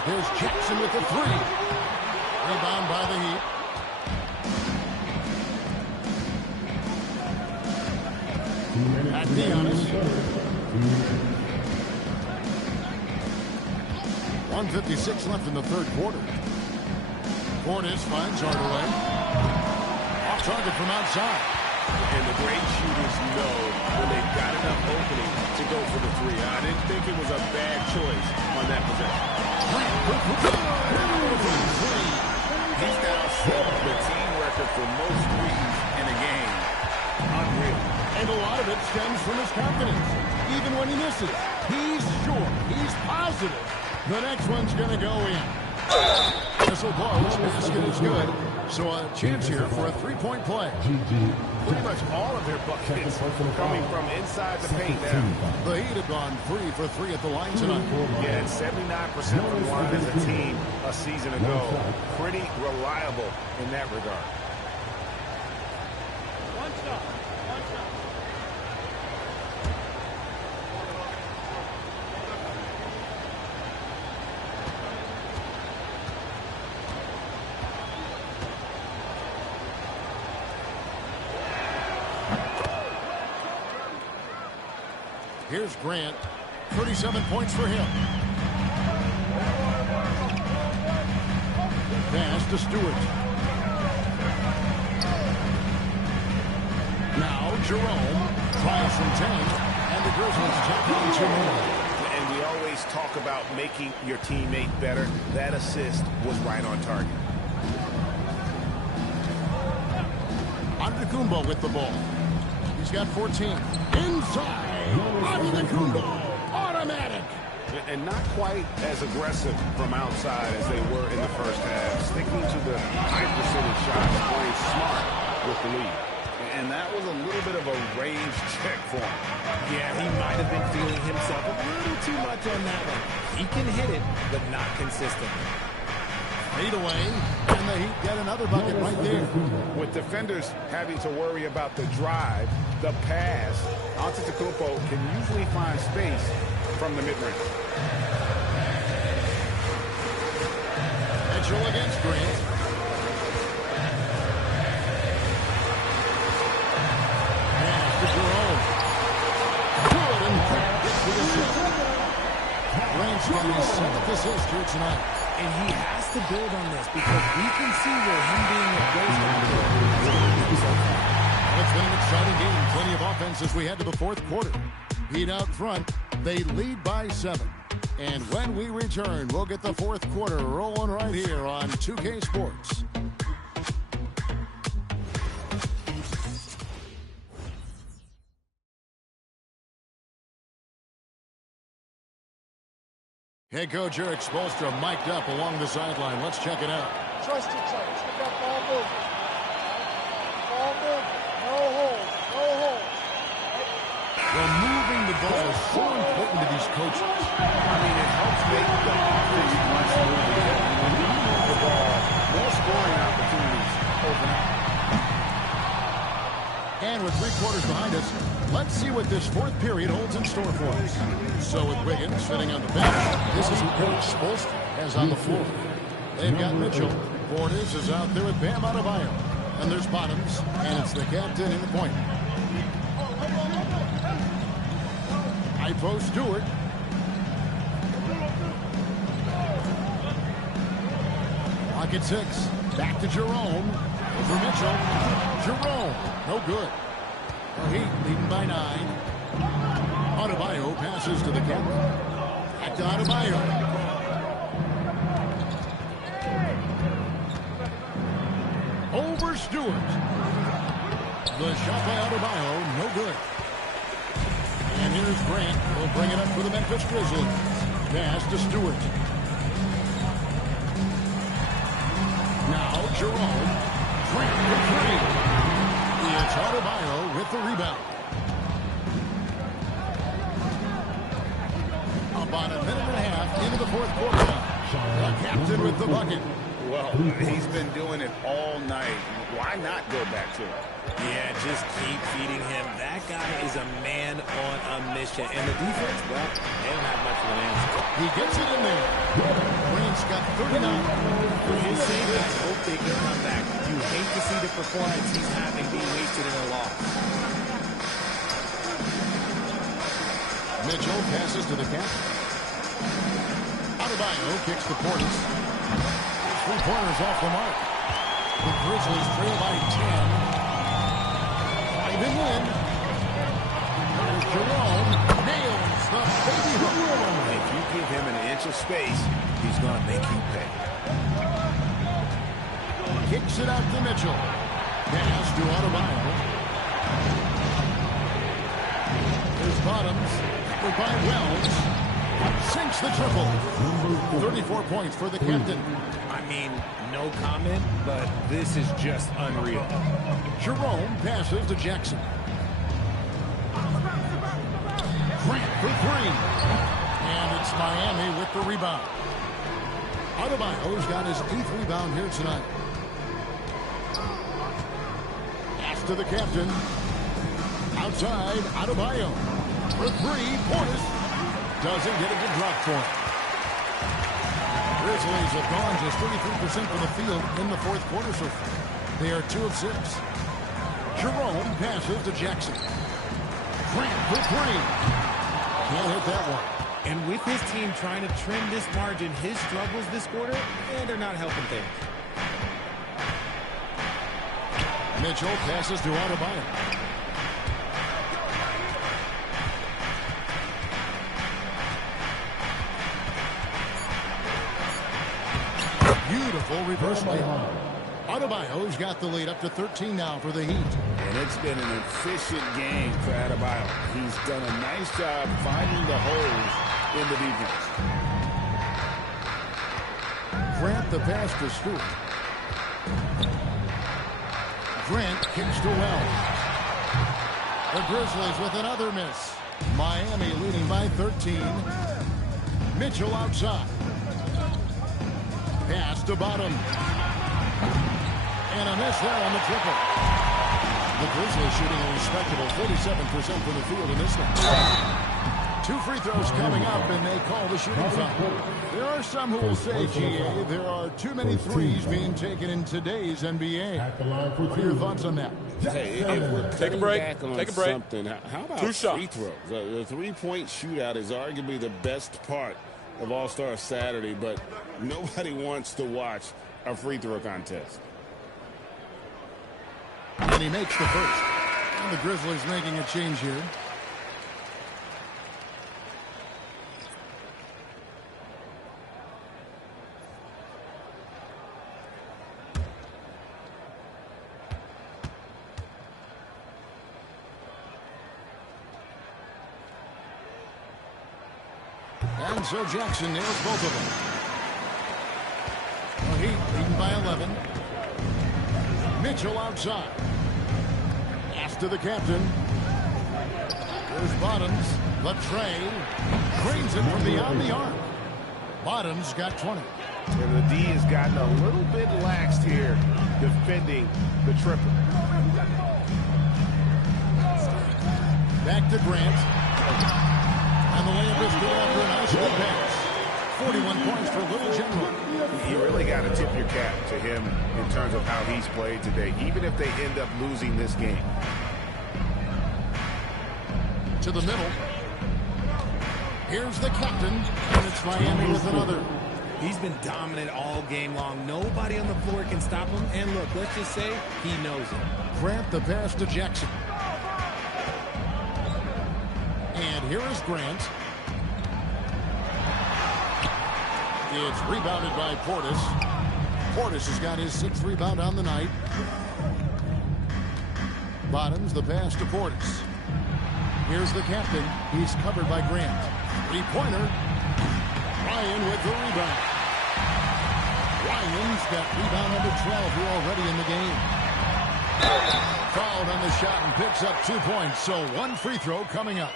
Here's Jackson with the 3. Rebound by the Heat. At Giannis. 1:56 left in the third quarter. Portis finds Hardaway. Off target from outside. And the great shooters know when they've got enough opening to go for the 3. I didn't think it was a bad choice on that possession. He's now set the team record for most threes in a game. Unreal. And a lot of it stems from his confidence. Even when he misses, he's sure, he's positive. The next one's going to go in. Missile blows, basket is good. So a chance here for a 3-point play. Pretty much all of their buckets coming from inside the paint now. The Heat have gone 3 for 3 at the line tonight. Yeah, 79% from the line as a team a season ago. Pretty reliable in that regard. One shot. One shot. Here's Grant. 37 points for him. Pass to Stewart. Now Jerome tries from 10, and the Grizzlies tack on 2 more. And we always talk about making your teammate better. That assist was right on target. Antetokounmpo with the ball. He's got 14. Inside. Antetokounmpo. Automatic. And not quite as aggressive from outside as they were in the first half. Sticking to the high percentage shots, playing smart with the lead. And that was a little bit of a range check for him. Yeah, he might have been feeling himself a little too much on that one. He can hit it, but not consistently. Fade away, and the Heat get another bucket right there. With defenders having to worry about the drive, the pass, Antetokounmpo can usually find space from the mid-range. Mitchell against Grant. Pass to Jerome. Good, and Grant gets the assist. Grant's got his 7th assist here tonight. And he has to build on this because we can see where him being a ghost actor is going to be so far. Well, it's been an exciting game. Plenty of offense as we head to the fourth quarter. Heat out front. They lead by 7. And when we return, we'll get the fourth quarter rolling right here on 2K Sports. Head coach Eric Spoelstra mic'd up along the sideline. Let's check it out. Trust each other. Get that ball moving. Ball moving. No hold. No hold. Well, moving the ball is so important to these coaches. I mean, it helps make the offense much smoother. When you move the ball, more scoring opportunities open up. And with 3 quarters behind us, let's see what this fourth period holds in store for us. So with Wiggins sitting on the bench, this is who Coach Spoelstra has on the floor. They've got Mitchell. Portis is out there with Bam Adebayo. And there's Bottoms, and it's the captain in the point. High post Stewart. Bucket 6. Back to Jerome. For Mitchell. Jerome. No good. The Heat leading by 9. Adebayo passes to the captain. Back to Adebayo. Over Stewart. The shot by Adebayo, no good. And here's Grant. Will bring it up for the Memphis Grizzlies. Pass to Stewart. Now Jerome. Grant for 3. It's Adebayo with the rebound. About a minute and a half into the fourth quarter. The captain with the bucket. Well, he's been doing it all night. Why not go back to him? Yeah, just keep feeding him. That guy is a man on a mission. And the defense, well, they don't have much of an answer. He gets it in there. Grant's got 39. For his sake, I hope they can come back. You hate to see the performance he's having be wasted in a loss. Mitchell passes to the captain. Adebayo kicks to Portis. 3-pointers off the mark. The Grizzlies trail by 10. Driving in. There's Jerome. Nails the baby hook. If you give him an inch of space, he's going to make you pay. Kicks it out to Mitchell. Pass to Adebayo. There's Bottoms. Tackled by Wells. Sinks the triple. 34 points for the captain. I mean, no comment, but this is just unreal. Jerome passes to Jackson. Grant for 3. And it's Miami with the rebound. Adebayo's got his 8th rebound here tonight. Pass to the captain. Outside, Adebayo. For 3, Portis. Doesn't get a good drop for him. Grizzlies have gone just 33% from the field in the fourth quarter so far. They are 2 of 6. Jerome passes to Jackson. Grant for 3. Can't hit that one. And with his team trying to trim this margin, his struggles this quarter, they're not helping things. Mitchell passes to Adebayo. Beautiful reverse layup. Adebayo's got the lead up to 13 now for the Heat. And it's been an efficient game for Adebayo. He's done a nice job finding the holes in the defense. Grant the pass to Stewart. Grant kicks to Wells. The Grizzlies with another miss. Miami leading by 13. Mitchell outside. Pass to Bottom. And a miss there on the triple. The Grizzlies shooting a respectable 47% from the field in this one. 2 free throws coming up, and they call the shooting foul. There are some who will say, GA, there are too many threes being taken in today's NBA. What are your thoughts on that? Hey, if we're Take a break. Take a break. How about 2 shots? free throws? The three-point shootout is arguably the best part of All-Star Saturday, but nobody wants to watch a free throw contest. And he makes the first. And the Grizzlies making a change here. And so Jackson nails both of them. The Heat leading by 11. Mitchell outside. Pass to the captain. There's Bottoms. The tray. Drains it from beyond the arc. Bottoms got 20. And the D has gotten a little bit laxed here defending the triple. Back to Grant. And the layup is good after a nice good pass. 41 points for Little General. You really got to tip your cap to him in terms of how he's played today, even if they end up losing this game. To the middle. Here's the captain, and it's Miami with another. He's been dominant all game long. Nobody on the floor can stop him. And look, let's just say he knows it. Grant the pass to Jackson. And here is Grant. It's rebounded by Portis. Portis has got his 6th rebound on the night. Bottoms the pass to Portis. Here's the captain. He's covered by Grant. 3-pointer. Ryan with the rebound. Ryan's got rebound number 12 here already in the game. Fouled on the shot and picks up 2 points. So 1 free throw coming up.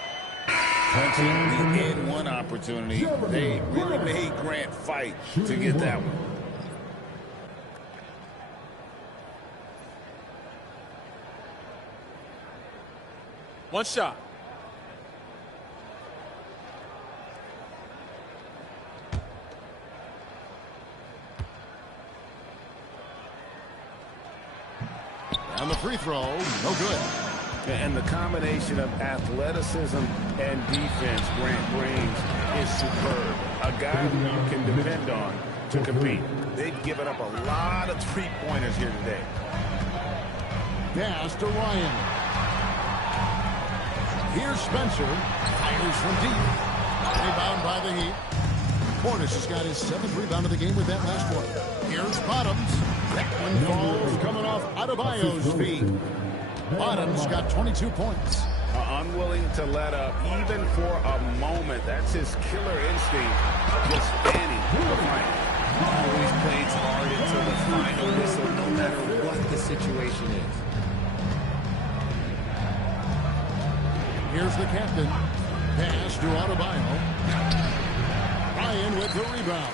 Punching the and one opportunity. They really made Grant fight to get that one. One shot. And the free throw, no good. And the combination of athleticism and defense Grant brings is superb. A guy who you can depend on to compete. They've given up a lot of three-pointers here today. Pass to Ryan. Here's Spencer. Fires from deep. Rebound by the Heat. Portis has got his 7th rebound of the game with that last one. Here's Bottoms. That one falls coming off Adebayo's feet. Bottoms got 22 points. Unwilling to let up even for a moment. That's his killer instinct. Just standing the fight. Always plays hard until the final whistle, no matter what the situation is. Here's the captain. Pass to Adebayo. Ryan with the rebound.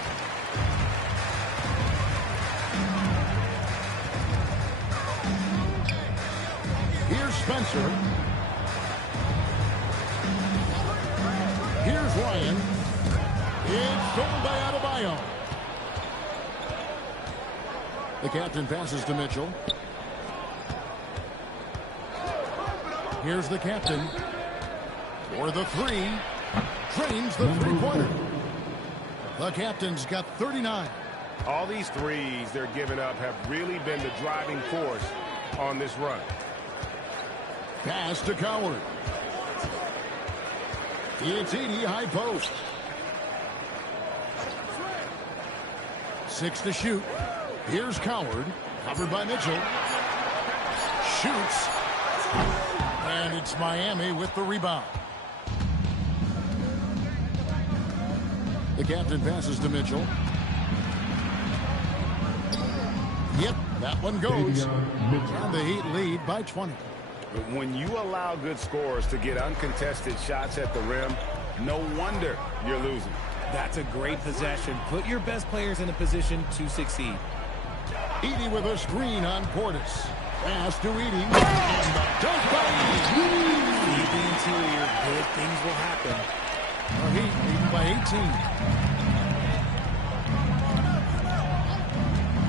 Here's Spencer. Here's Ryan. It's stolen by Adebayo. The captain passes to Mitchell. Here's the captain. For the 3. Drains the 3-pointer. The captain's got 39. All these threes they're giving up have really been the driving force on this run. Pass to Coward. It's Edey, high post. 6 to shoot. Here's Coward. Covered by Mitchell. Shoots. And it's Miami with the rebound. The captain passes to Mitchell. Yep, that one goes. And the Heat lead by 20. When you allow good scorers to get uncontested shots at the rim, no wonder you're losing. That's a great possession. Put your best players in a position to succeed. Edey with a screen on Portis. Pass to Edey. And the dunk by Edey. Feed the interior. Good things will happen. The Heat leading by 18.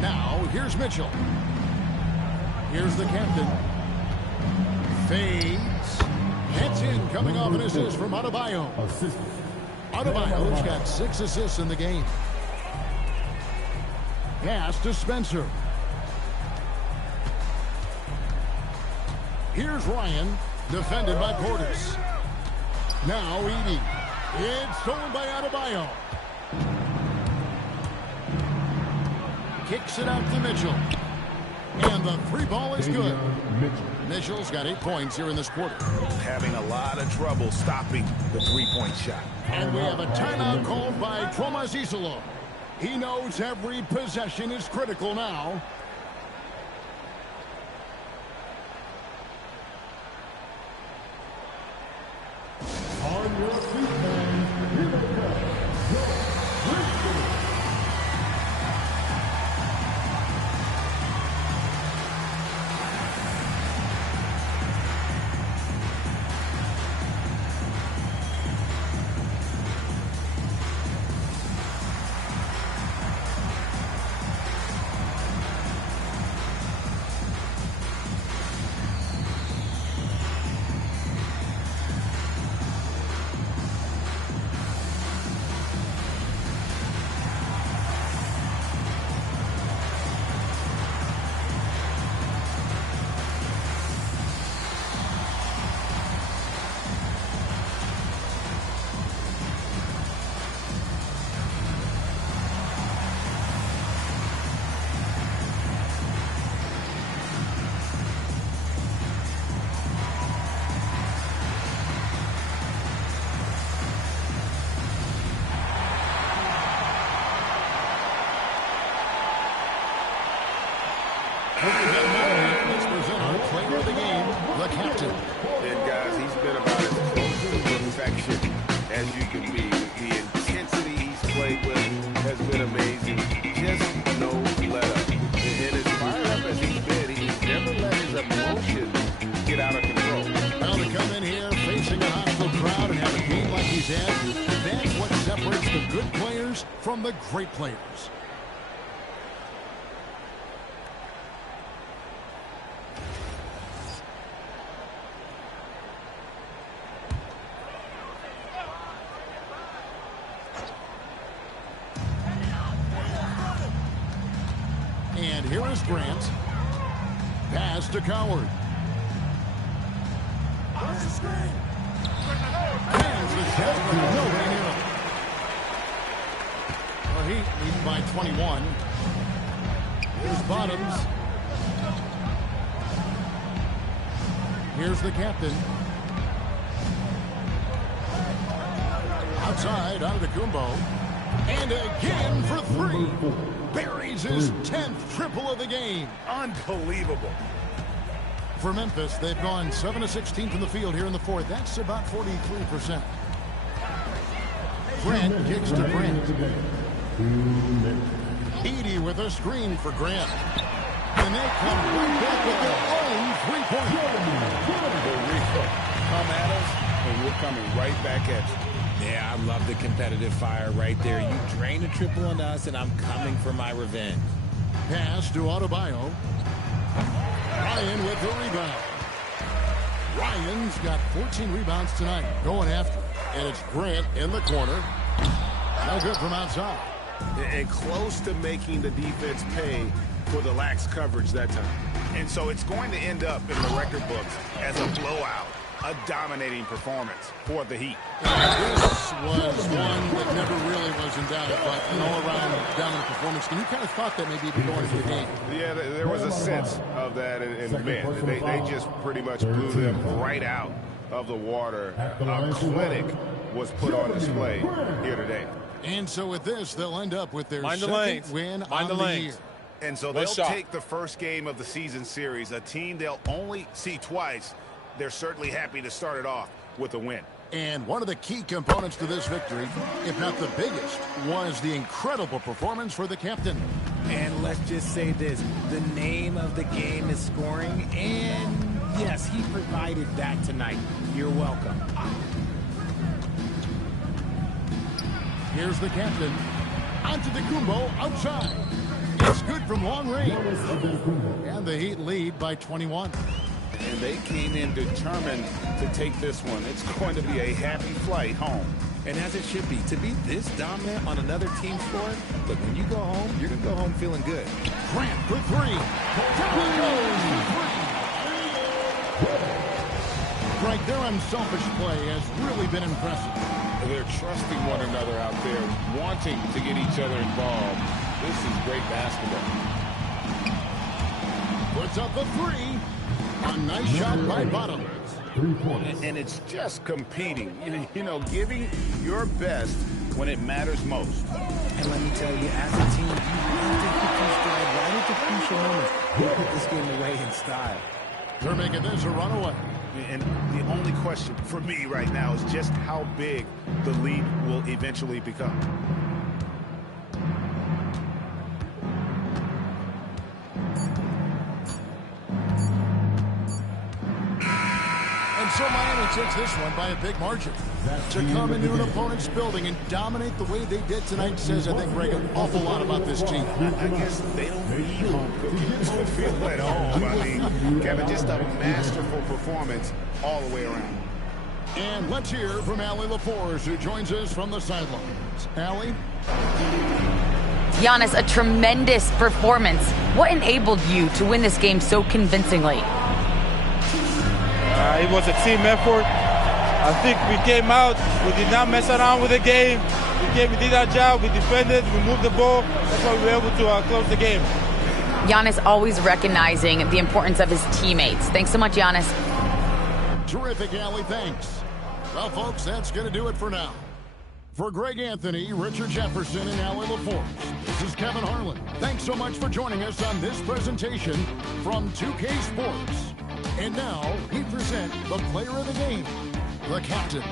Now, here's Mitchell. Here's the captain. Fades. Heads in, coming off an assist from Adebayo. Adebayo's got 6 assists in the game. Pass to Spencer. Here's Ryan, defended by Portis. Now Edey. It's stolen by Adebayo. Kicks it out to Mitchell. And the 3 ball is good. Mitchell's got 8 points here in this quarter. Having a lot of trouble stopping the 3-point shot. And we have a timeout called by Tomas Isolo. He knows every possession is critical now. On your feet, fans, here they come. Let's present our player of the game, the captain. And guys, he's been about as close to perfection as you can be. The intensity he's played with has been amazing. Just no let up. And as fired up as he's been, he's never let his emotions get out of control. Well, to come in here facing a hostile crowd and have a game like he's had, that's what separates the good players from the great players. And here is Grant. Pass to Coward. Hands the shot, but nobody near him. Well, he leads by 21. Here's Bottoms. Here's the captain. Outside, Antetokounmpo. And again for three. Buries his 10th triple of the game. Unbelievable. For Memphis, they've gone 7 of 16 from the field here in the fourth. That's about 43%. Grant kicks to Grant. Edey with a screen for Grant. And they come right back with their own three-point. Come at us, and we're coming right back at you. Yeah, I love the competitive fire right there. You drain a triple on us, and I'm coming for my revenge. Pass to Adebayo. Ryan with the rebound. Ryan's got 14 rebounds tonight. Going after it. And it's Grant in the corner. No good from outside. And close to making the defense pay for the lax coverage that time. And so it's going to end up in the record books as a blowout. A dominating performance for the Heat. This was one that never really was in doubt, but an all-around dominant performance. And you kind of thought that maybe even going into the game. Yeah, there was a sense of that, and man, they just pretty much blew them right out of the water. A clinic was put on display here today. And so with this, they'll end up with their second win on the year. And so they'll take the first game of the season series, a team they'll only see twice. They're certainly happy to start it off with a win. And one of the key components to this victory, if not the biggest, was the incredible performance for the captain. And let's just say this, the name of the game is scoring, and yes, he provided that tonight. You're welcome. Here's the captain. Antetokounmpo outside. It's good from long range. And the Heat lead by 21. And they came in determined to take this one. It's going to be a happy flight home. And as it should be, to be this dominant on another team's floor, look, when you go home, you're going to go home feeling good. Grant for three. He goes for three. Greg, their unselfish play has really been impressive. They're trusting one another out there, wanting to get each other involved. This is great basketball. Puts up the three. A nice shot by Bottoms. And it's just competing, you know, giving your best when it matters most. And let me tell you, as a team, you have to put your stride right at the crucial moments. We'll put this game away in style. They're making this a runaway. And the only question for me right now is just how big the lead will eventually become. So Miami takes this one by a big margin. To come into an opponent's building and dominate the way they did tonight says, I think, Greg, an awful lot about this team. I guess they don't need home cooking to feel at home. I mean, Kevin, just a masterful performance all the way around. And let's hear from Allie LaForge, who joins us from the sidelines. Allie? Giannis, a tremendous performance. What enabled you to win this game so convincingly? It was a team effort. I think we came out, we did not mess around with the game. We did our job, we defended, we moved the ball. That's why we were able to close the game. Giannis always recognizing the importance of his teammates. Thanks so much, Giannis. Terrific, Allie, thanks. Well, folks, that's going to do it for now. For Greg Anthony, Richard Jefferson, and Alan LaForce, this is Kevin Harlan. Thanks so much for joining us on this presentation from 2K Sports. And now, we present the player of the game, the captain.